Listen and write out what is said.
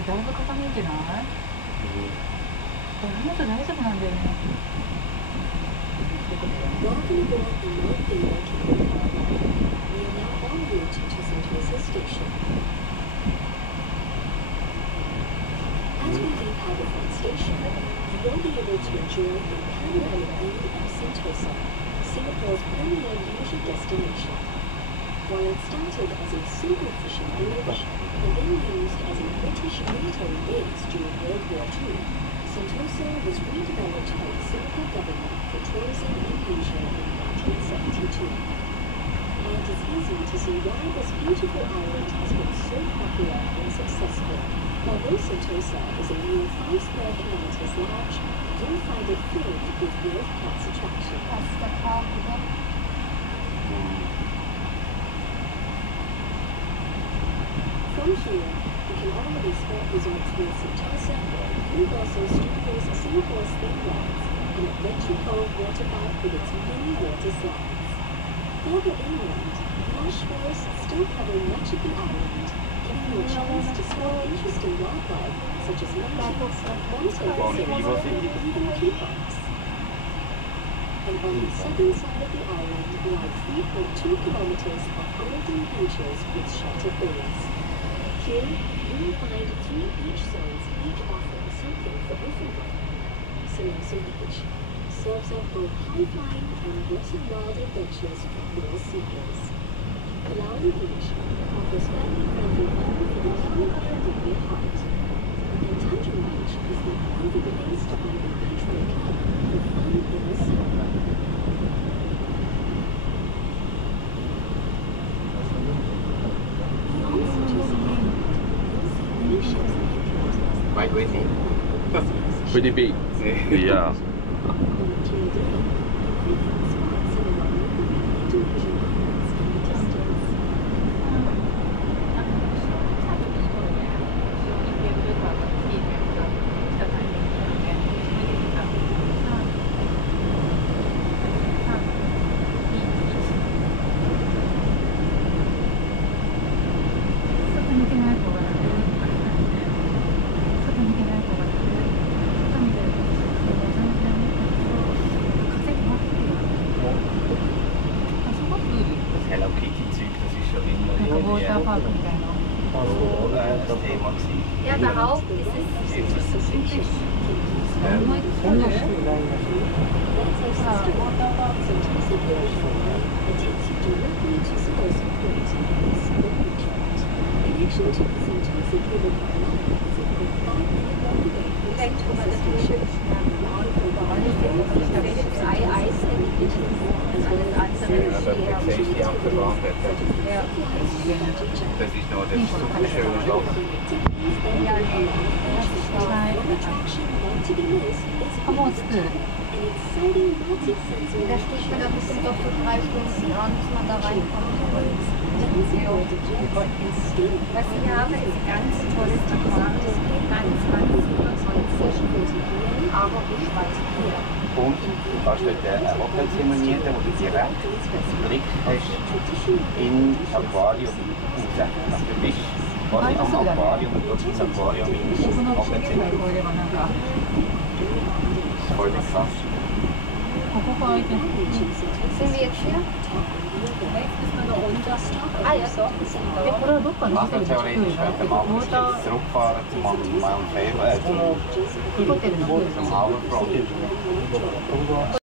とだいぶ傾いてない？これもっと大丈夫なんだよね。Welcome aboard the GoPro HERO11 Black. We are now en route to Sentosa Station. As we leave Harbourfront Station, you will be able to enjoy the panoramic view of Sentosa, Singapore's premier leisure destination. While it started as a simple fishing village and then used as a British military base during World War II, Sentosa was redeveloped by the Singapore government for tourism and leisure in 1972. And it's easy to see why this beautiful island has been so popular and successful. Although Sentosa is a mere 5 square kilometers large, you'll find it filled with world-class attractions. That's the park again. From here, you can already spot resorts near Sentosa, Universal Studios Singapore's theme rides, and Adventure Cove water park with its mini water slides. Further inland, lush forests still cover much of the island, giving you a chance to spot interesting wildlife such as monkeys, monsters, and even peacocks. And on the southern side of the island lie 3.2 kilometers of golden beaches with sheltered villas. Here, you will find 3 beach zones, each offering something for everyone. Siloso Beach serves up both high-flying and wet and wild adventures for thrill seekers. Palawan Beach offers family-friendly fun for the young and the at heart. And Tanjung Beach is the over-the-base to an adventure club for fun in the summer. Quite windy. Pretty big. Yeah. Hello Kitty Zug, das ist schon immer Waterparkみたいな。das Thema gewesen. Ja, darauf ist es wirklich. Das ist noch das super schöne Schloss. Da steht man da bestimmt doch für 3 Stunden dran, bis man da reinkommt. Was sie haben, ist ganz tolles Design. Das geht ganz super toll. Aber ich weiß nicht. Und du kannst dort ein Hotelzimmer mieten, wo du direkt Blick hast in das Aquarium raus. Also du bist quasi am Aquarium und dort ins Aquarium in das Hotelzimmer. Das ist voll krass. Sind wir jetzt hier? Ah ja, so. Also theoretisch könnte man zurückfahren zum Harbourfront.